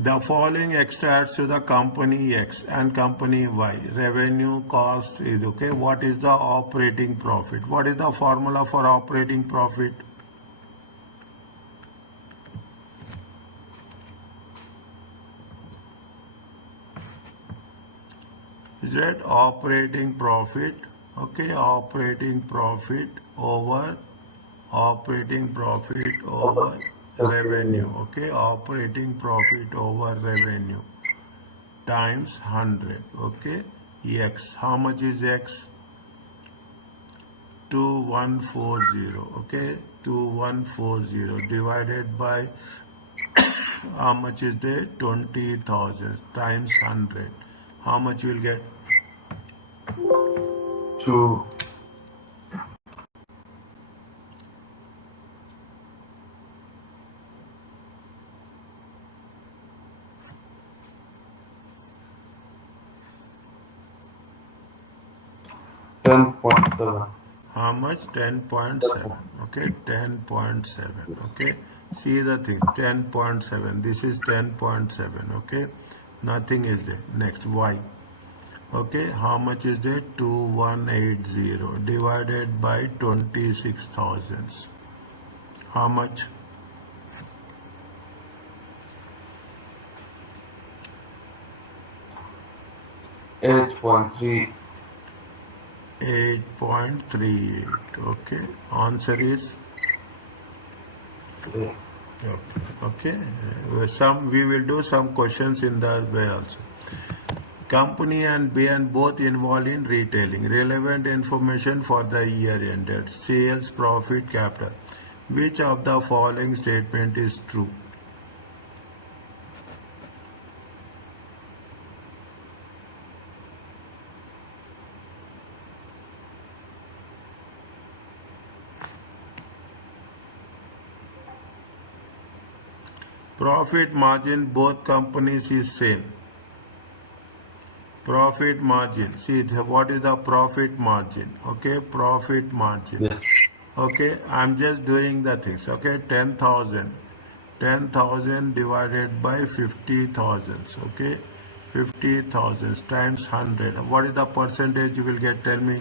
The following extracts to the company X and company Y. Revenue cost is okay. What is the operating profit? What is the formula for operating profit? Is that operating profit? Okay, operating profit over revenue. Okay, operating profit over revenue times 100. Okay, X. How much is X? 2140. Okay, 2140 divided by how much is there? 20,000 times 100. How much you will get? 2. 10.7. How much? 10.7. Okay, 10.7. Okay, see the thing, 10.7. This is 10.7. Okay, nothing is there. Next, Y. Okay, how much is there? 2180 divided by 26,000. How much? 8.3. 8.38. Okay, answer is A. okay. We will do some questions in the way also. Company and B and both involved in retailing. Relevant information for the year ended. Sales, profit, capital. Which of the following statement is true? Profit margin, both companies is same. Profit margin. See what is the profit margin? Okay, profit margin. Yes. Okay, I'm just doing the things. Okay, 10,000. 10,000 divided by 50,000. Okay, 50,000 times 100. What is the percentage you will get? Tell me.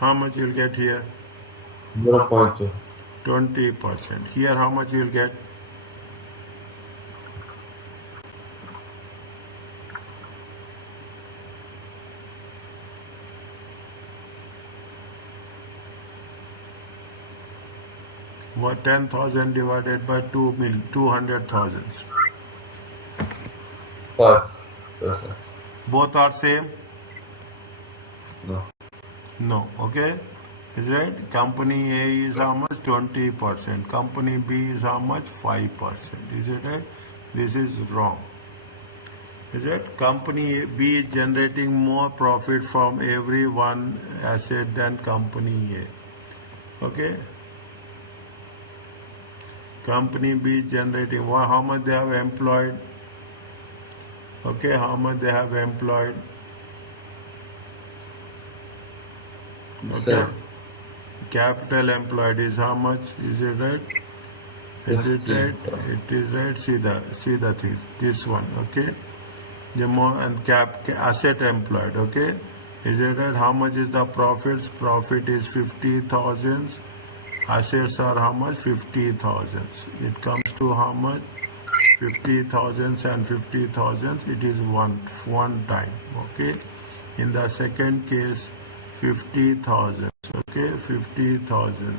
How much you'll get here? 0.2. 20%. Here how much you'll get? What 10,000 divided by 200,000. 5%. Both are same? No. No. Okay. Is right? Company A is how much? 20%. Company B is how much? 5%. Is it right? This is wrong. Is it? Company B is generating more profit from every one asset than company A. Okay. Company B is generating how much they have employed? Okay, how much they have employed? Okay. Capital employed is how much? Is it right? Is it right? It is right. See the thing. This one. Okay. The more and asset employed. Okay. Is it right? How much is the profits? Profit is 50,000. Assets are how much? 50,000. It comes to how much? 50,000 and 50,000. It is one time. Okay. In the second case, 50,000. Okay, 50,000.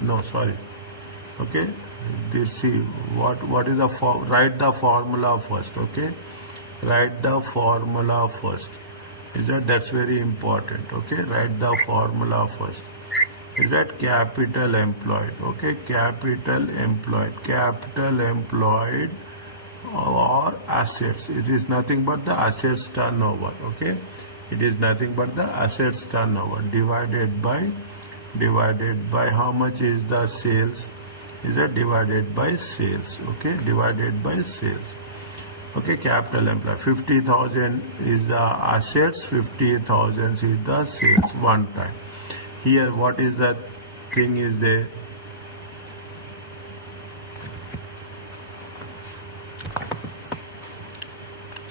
No, sorry. Okay, this see what is the write the formula first. Okay, write the formula first. Is that's very important. Okay, write the formula first. Is that capital employed? Okay, capital employed or assets. It is nothing but the assets turnover. Okay, it is nothing but the assets turnover divided by how much is the sales? Is that divided by sales? Okay, divided by sales. Okay, capital employed. 50,000 is the assets, 50,000 is the sales one time. Here, what is the thing is there?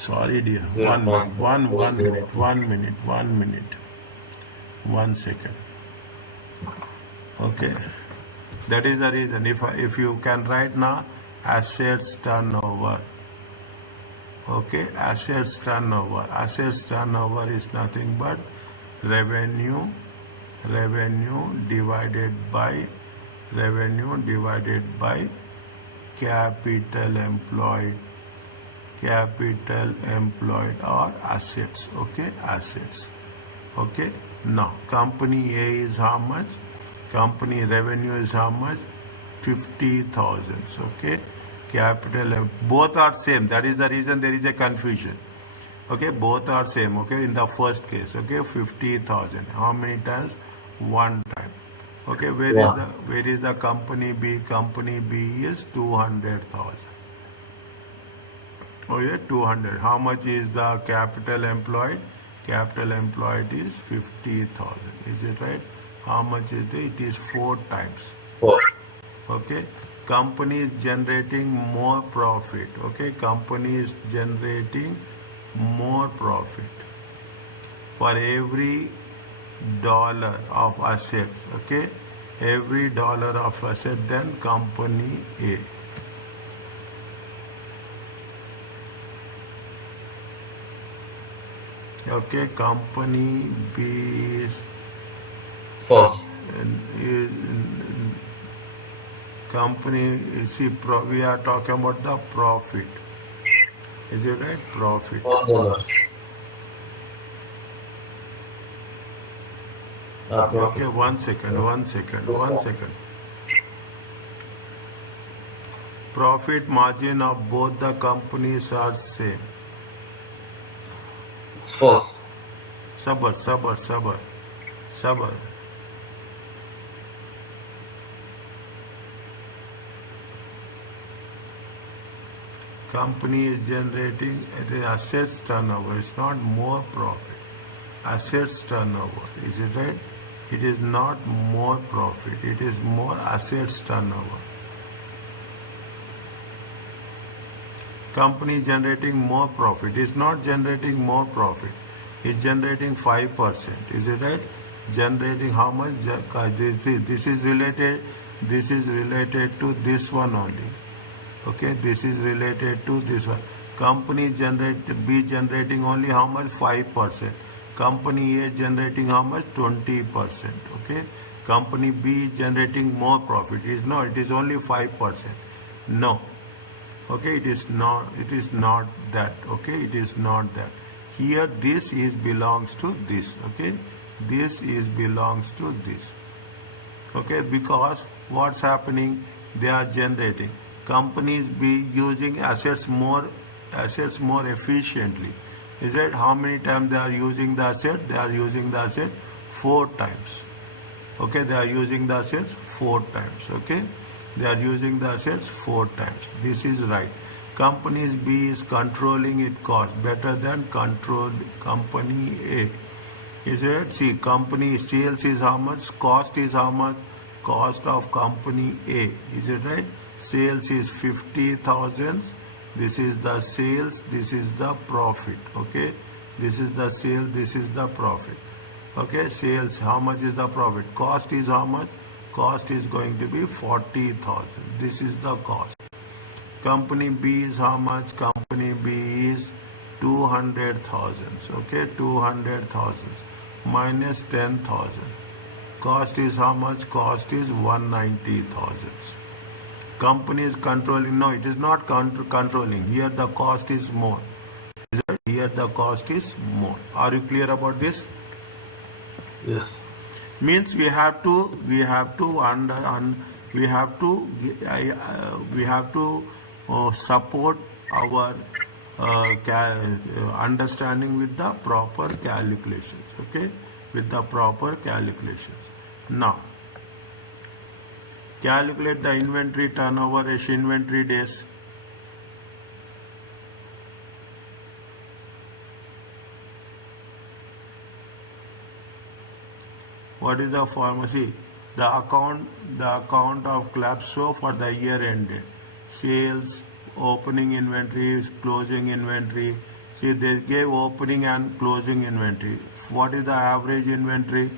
Sorry, dear. 1 second. Okay. That is the reason. If you can write now, assets turnover. Okay, assets turnover. Assets turnover is nothing but revenue divided by capital employed or assets. Okay, assets. Okay, now company A is how much? Company revenue is how much? 50,000. Okay, both are same. That is the reason there is a confusion. Okay, both are same. Okay, in the first case. Okay, 50,000. How many times? One time. Okay, where is the company B? Company B is 200,000. Oh yeah, 200. How much is the capital employed? Capital employed is 50,000. Is it right? How much is it? It is 4 times. 4. Okay. Company is generating more profit. Okay. Company is generating more profit for every dollar of assets. Okay. Every dollar of asset, then company A. Okay, company B is False. company. See, we are talking about the profit. Is it right? Profit. $4. Okay, 1 second. Profit margin of both the companies are same. It's false. Sabar. Company is generating the assets turnover. It's not more profit. Assets turnover. Is it right? It is not more profit. It is more assets turnover. Company generating more profit. It's not generating more profit. It's generating 5%. Is it right? Generating how much? This is related to this one only. Okay, this is related to this one. Company generating only how much? 5%. Company A generating how much? 20%. Okay. Company B generating more profit. It is only 5%. No. Okay, it is not that. Okay, it is not that. Here this is belongs to this. Okay, this is belongs to this. Okay, because what's happening? They are generating. Companies be using assets more efficiently. Is that how many times they are using the asset? They are using the asset 4 times. Okay, they are using the assets 4 times. Okay, they are using the assets 4 times. This is right. Company B is controlling its cost better than company A. Is it? See, company sales is how much? Cost is how much? Cost of company A. Is it right? Sales is 50,000. This is the sales. This is the profit. Okay. This is the sale. This is the profit. Okay. Sales. How much is the profit? Cost is how much? Cost is going to be 40,000. This is the cost. Company B is how much? Company B is 200,000. Okay. 200,000 minus 10,000. Cost is how much? Cost is 190,000. Company is controlling. No, it is not controlling. Here the cost is more. Here the cost is more. Are you clear about this? Yes. Means we have to support our understanding with the proper calculations. Okay, with the proper calculations. Now calculate the inventory turnover ratio, inventory days. What is the formula? See, the account of Clapso for the year ended. Sales, opening inventory, closing inventory. See, they gave opening and closing inventory. What is the average inventory?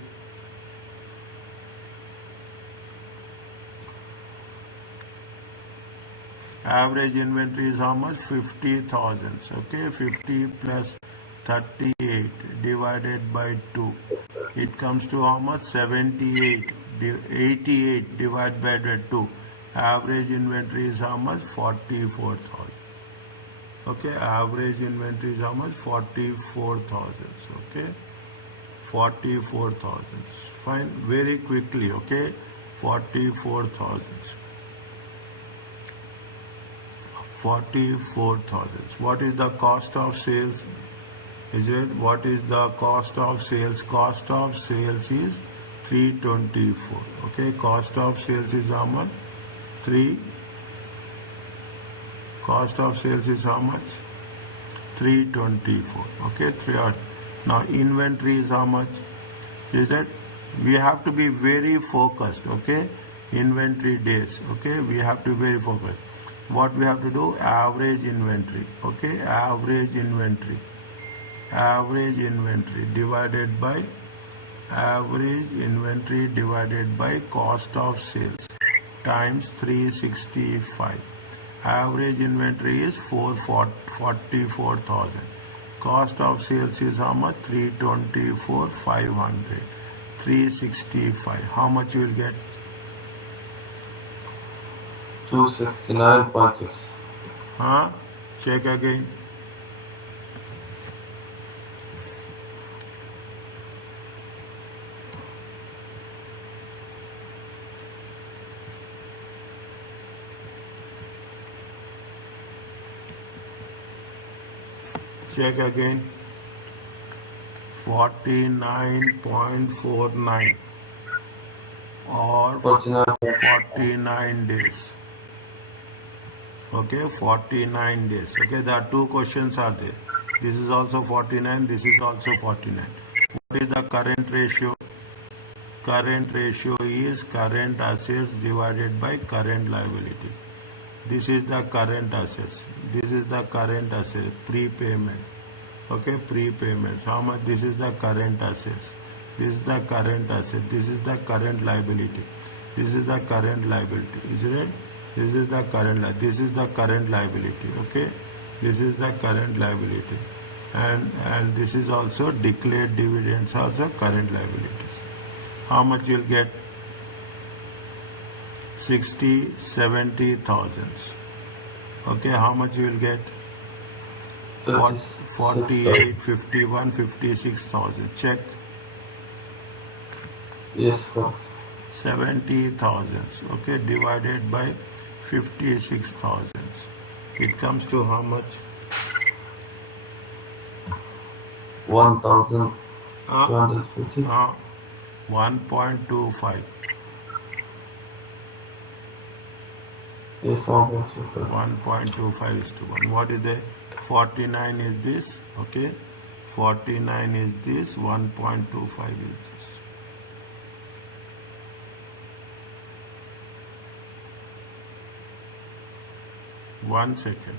Average inventory is how much? 50,000. Okay, 50 plus 38 divided by 2. It comes to how much? 78. 88 divided by 2. Average inventory is how much? 44,000. Okay, average inventory is how much? 44,000. Okay, 44,000. Fine, very quickly. Okay, 44,000. 44,000. What is the cost of sales? Is it? What is the cost of sales? Cost of sales is 324. Okay, cost of sales is how much? 3. Cost of sales is how much? 324. Okay, 3. Now inventory is how much? Is it? We have to be very focused. Okay, inventory days. Okay, we have to be very focused. What we have to do? Average inventory. Okay, average inventory. Average inventory divided by cost of sales times 365. Average inventory is 44,000. Cost of sales is how much? 324, 500. 365. How much you will get? 269.6. Huh? Check again. Check again. 49.49 or 49 days. Okay, 49 days. Okay, there are two questions are there. This is also 49, this is also 49. What is the current ratio? Current ratio is current assets divided by current liability. This is the current assets. This is the current asset, prepayment. Okay, prepayment. How much? This is the current assets. This is the current asset. This is the current liability. This is the current liability. Is it? This is the current. This is the current liability. Okay, this is the current liability, and this is also declared dividends. Also current liabilities. How much you'll get? 60, 70,000. Okay, how much you will get? 48, 51, 56,000. Check. Yes, boss. 70,000. Okay, divided by 56,000. It comes to how much? 1,250. 1.25. Yes, 1.25. 1.25 is to 1. What is the 49 is this? Okay, 49 is this. 1.25 is this. One second.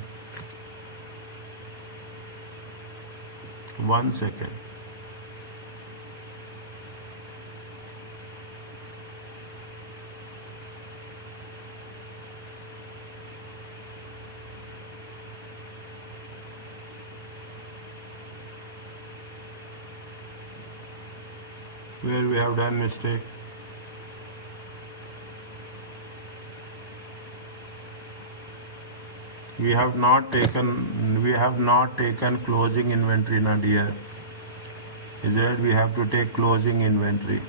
Where we have done mistake? We have not taken closing inventory, not here. Is it? We have to take closing inventory.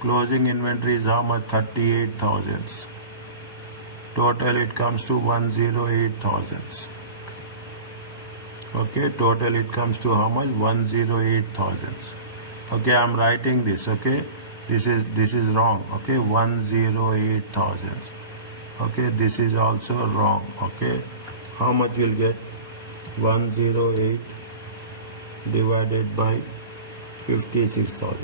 Closing inventory is how much? 38,000. Total it comes to 108,000. Okay, total it comes to how much? 108,000. Okay, I'm writing this. Okay, this is wrong. Okay, 108,000. Okay, this is also wrong. Okay, how much you'll get? 108 divided by 56,000.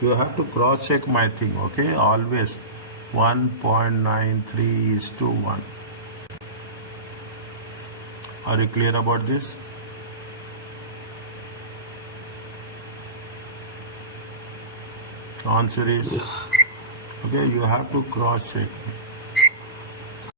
You have to cross check my thing, okay? Always 1.93 is to 1. Are you clear about this? Answer is Yes. okay. You have to cross check.